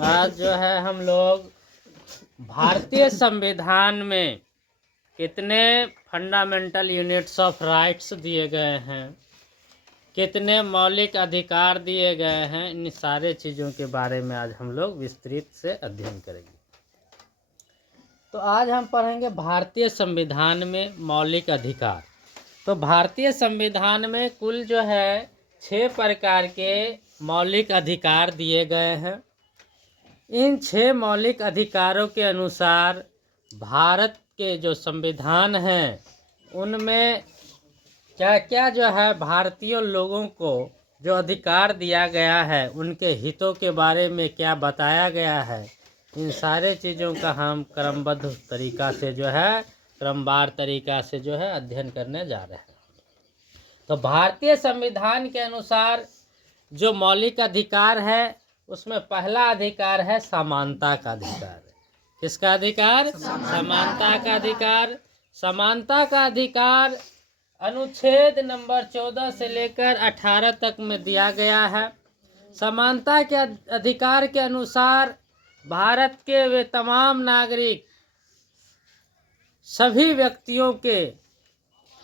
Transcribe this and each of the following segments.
आज जो है हम लोग भारतीय संविधान में कितने फंडामेंटल यूनिट्स ऑफ राइट्स दिए गए हैं, कितने मौलिक अधिकार दिए गए हैं, इन सारे चीज़ों के बारे में आज हम लोग विस्तृत से अध्ययन करेंगे। तो आज हम पढ़ेंगे भारतीय संविधान में मौलिक अधिकार। तो भारतीय संविधान में कुल जो है 6 प्रकार के मौलिक अधिकार दिए गए हैं। इन 6 मौलिक अधिकारों के अनुसार भारत के जो संविधान हैं उनमें क्या क्या जो है भारतीय लोगों को जो अधिकार दिया गया है, उनके हितों के बारे में क्या बताया गया है, इन सारे चीज़ों का हम क्रमबद्ध तरीका से जो है क्रमवार तरीका से जो है अध्ययन करने जा रहे हैं। तो भारतीय संविधान के अनुसार जो मौलिक अधिकार है उसमें पहला अधिकार है समानता का अधिकार। किसका अधिकार? समानता का अधिकार। समानता का अधिकार अनुच्छेद नंबर 14 से लेकर 18 तक में दिया गया है। समानता के अधिकार के अनुसार भारत के वे तमाम नागरिक सभी व्यक्तियों के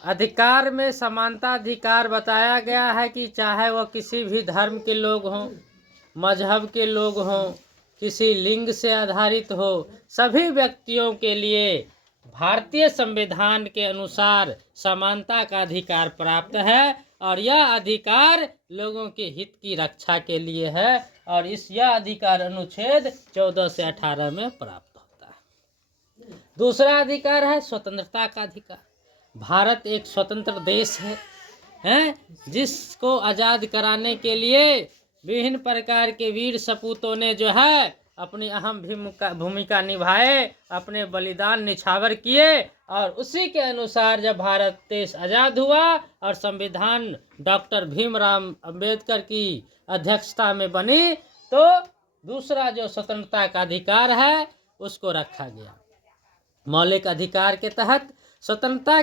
अधिकार में समानता अधिकार बताया गया है कि चाहे वह किसी भी धर्म के लोग हों, मजहब के लोग हों, किसी लिंग से आधारित हो, सभी व्यक्तियों के लिए भारतीय संविधान के अनुसार समानता का अधिकार प्राप्त है और यह अधिकार लोगों के हित की रक्षा के लिए है और यह अधिकार अनुच्छेद 14 से 18 में प्राप्त होता है। दूसरा अधिकार है स्वतंत्रता का अधिकार। भारत एक स्वतंत्र देश है जिसको आज़ाद कराने के लिए विभिन्न प्रकार के वीर सपूतों ने जो है अपनी अहम भूमिका निभाए, अपने बलिदान निछावर किए और उसी के अनुसार जब भारत देश आज़ाद हुआ और संविधान डॉक्टर भीमराव अंबेडकर की अध्यक्षता में बनी, तो दूसरा जो स्वतंत्रता का अधिकार है उसको रखा गया। मौलिक अधिकार के तहत स्वतंत्रता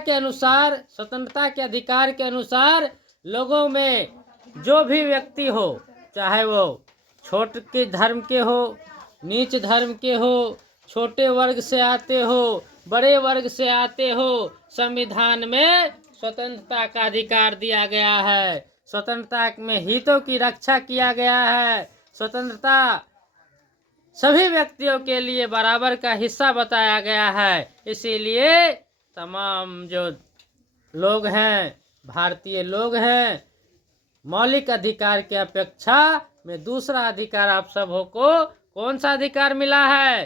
के अधिकार के अनुसार लोगों में जो भी व्यक्ति हो, चाहे वो छोटे के धर्म के हो, नीच धर्म के हो, छोटे वर्ग से आते हो, बड़े वर्ग से आते हो, संविधान में स्वतंत्रता का अधिकार दिया गया है। स्वतंत्रता में हितों की रक्षा किया गया है। स्वतंत्रता सभी व्यक्तियों के लिए बराबर का हिस्सा बताया गया है। इसीलिए तमाम जो लोग हैं, भारतीय लोग हैं, मौलिक अधिकार की अपेक्षा में दूसरा अधिकार आप सबों को कौन सा अधिकार मिला है?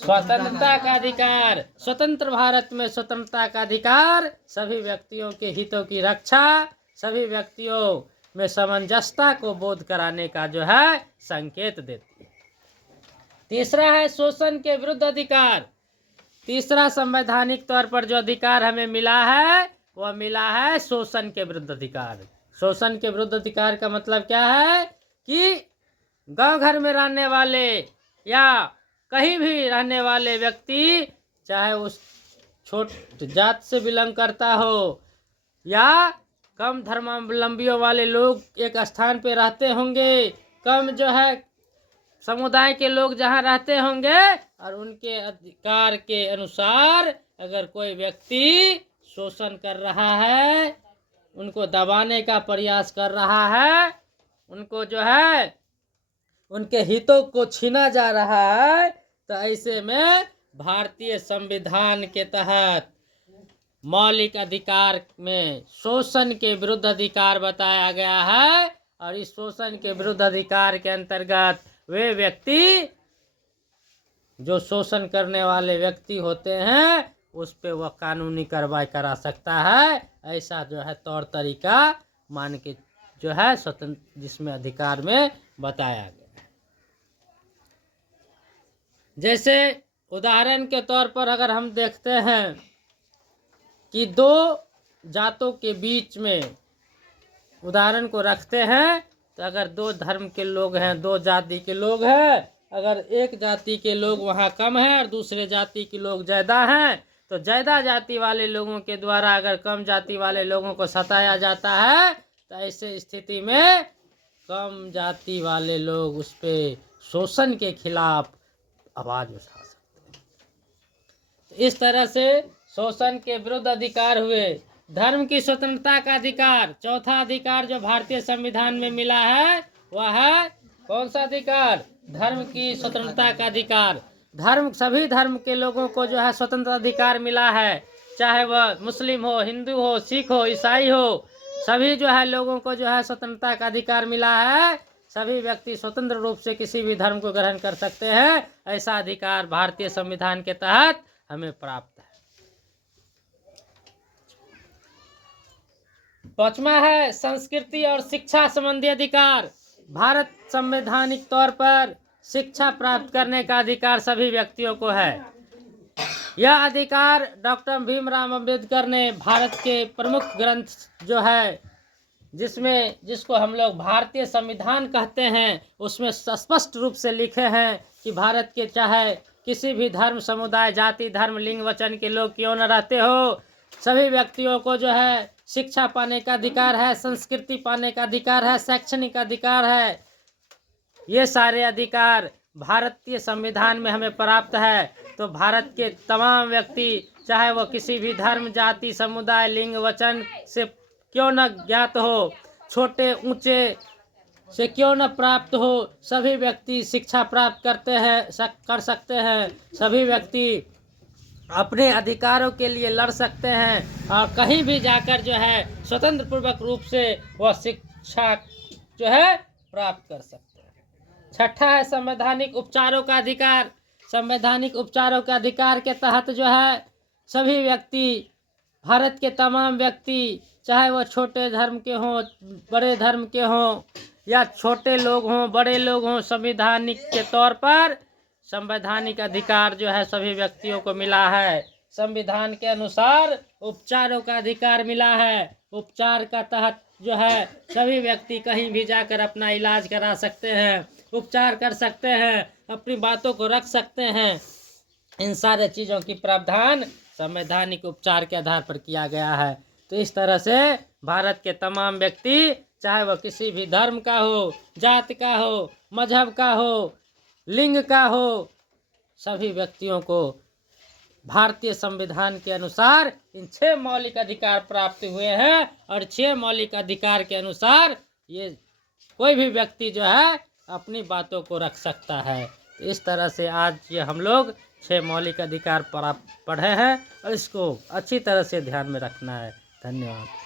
स्वतंत्रता का अधिकार। स्वतंत्र भारत में स्वतंत्रता का अधिकार सभी व्यक्तियों के हितों की रक्षा, सभी व्यक्तियों में सामंजस्यता को बोध कराने का जो है संकेत देती है। तीसरा है शोषण के विरुद्ध अधिकार। तीसरा संवैधानिक तौर पर जो अधिकार हमें मिला है वह मिला है शोषण के विरुद्ध अधिकार। शोषण के विरुद्ध अधिकार का मतलब क्या है कि गांव घर में रहने वाले या कहीं भी रहने वाले व्यक्ति, चाहे उस छोट जात से बिलोंग करता हो या कम धर्मावलंबियों वाले लोग एक स्थान पे रहते होंगे, कम जो है समुदाय के लोग जहाँ रहते होंगे और उनके अधिकार के अनुसार अगर कोई व्यक्ति शोषण कर रहा है, उनको दबाने का प्रयास कर रहा है, उनको जो है उनके हितों को छीना जा रहा है, तो ऐसे में भारतीय संविधान के तहत मौलिक अधिकार में शोषण के विरुद्ध अधिकार बताया गया है और इस शोषण के विरुद्ध अधिकार के अंतर्गत वे व्यक्ति जो शोषण करने वाले व्यक्ति होते हैं उस पे वह कानूनी कार्रवाई करा सकता है। ऐसा जो है तौर तरीका मान के जो है स्वतंत्र जिसमें अधिकार में बताया गया। जैसे उदाहरण के तौर पर अगर हम देखते हैं कि दो जातों के बीच में उदाहरण को रखते हैं, तो अगर दो धर्म के लोग हैं, दो जाति के लोग हैं, अगर एक जाति के लोग वहाँ कम हैं और दूसरे जाति के लोग ज़्यादा हैं, तो ज़्यादा जाति वाले लोगों के द्वारा अगर कम जाति वाले लोगों को सताया जाता है, तो ऐसे स्थिति में कम जाति वाले लोग उस पे शोषण के खिलाफ आवाज़ उठा सकते हैं। तो इस तरह से शोषण के विरुद्ध अधिकार हुए। धर्म की स्वतंत्रता का अधिकार, चौथा अधिकार जो भारतीय संविधान में मिला है वह है कौन सा अधिकार? धर्म की स्वतंत्रता का अधिकार। धर्म, सभी धर्म के लोगों को जो है स्वतंत्र अधिकार मिला है, चाहे वह मुस्लिम हो, हिंदू हो, सिख हो, ईसाई हो, सभी जो है लोगों को जो है स्वतंत्रता का अधिकार मिला है। सभी व्यक्ति स्वतंत्र रूप से किसी भी धर्म को ग्रहण कर सकते हैं। ऐसा अधिकार भारतीय संविधान के तहत हमें प्राप्त है। पांचवा है संस्कृति और शिक्षा संबंधी अधिकार। भारत संवैधानिक तौर पर शिक्षा प्राप्त करने का अधिकार सभी व्यक्तियों को है। यह अधिकार डॉक्टर भीमराव अंबेडकर ने भारत के प्रमुख ग्रंथ जो है जिसको हम लोग भारतीय संविधान कहते हैं, उसमें स्पष्ट रूप से लिखे हैं कि भारत के चाहे किसी भी धर्म, समुदाय, जाति, धर्म, लिंग, वचन के लोग क्यों न रहते हो, सभी व्यक्तियों को जो है शिक्षा पाने का अधिकार है, संस्कृति पाने का अधिकार है, शैक्षणिक अधिकार है। ये सारे अधिकार भारतीय संविधान में हमें प्राप्त है। तो भारत के तमाम व्यक्ति, चाहे वो किसी भी धर्म, जाति, समुदाय, लिंग, वचन से क्यों न ज्ञात हो, छोटे ऊंचे से क्यों न प्राप्त हो, सभी व्यक्ति शिक्षा प्राप्त कर सकते हैं। सभी व्यक्ति अपने अधिकारों के लिए लड़ सकते हैं और कहीं भी जाकर जो है स्वतंत्र पूर्वक रूप से वह शिक्षा जो है प्राप्त कर सकते हैं। छठा है संवैधानिक उपचारों का अधिकार। संवैधानिक उपचारों के अधिकार के तहत जो है सभी व्यक्ति, भारत के तमाम व्यक्ति, चाहे वह छोटे धर्म के हों, बड़े धर्म के हों, या छोटे लोग हों, बड़े लोग हों, संवैधानिक के तौर पर संवैधानिक अधिकार जो है सभी व्यक्तियों को मिला है। संविधान के अनुसार उपचारों का अधिकार मिला है। उपचार का तहत जो है सभी व्यक्ति कहीं भी जाकर अपना इलाज करा सकते हैं, उपचार कर सकते हैं, अपनी बातों को रख सकते हैं। इन सारे चीज़ों की प्रावधान संवैधानिक उपचार के आधार पर किया गया है। तो इस तरह से भारत के तमाम व्यक्ति, चाहे वह किसी भी धर्म का हो, जाति का हो, मजहब का हो, लिंग का हो, सभी व्यक्तियों को भारतीय संविधान के अनुसार इन 6 मौलिक अधिकार प्राप्त हुए हैं। और 6 मौलिक अधिकार के अनुसार ये कोई भी व्यक्ति जो है अपनी बातों को रख सकता है। तो इस तरह से आज ये हम लोग 6 मौलिक अधिकार पढ़े हैं और इसको अच्छी तरह से ध्यान में रखना है। धन्यवाद।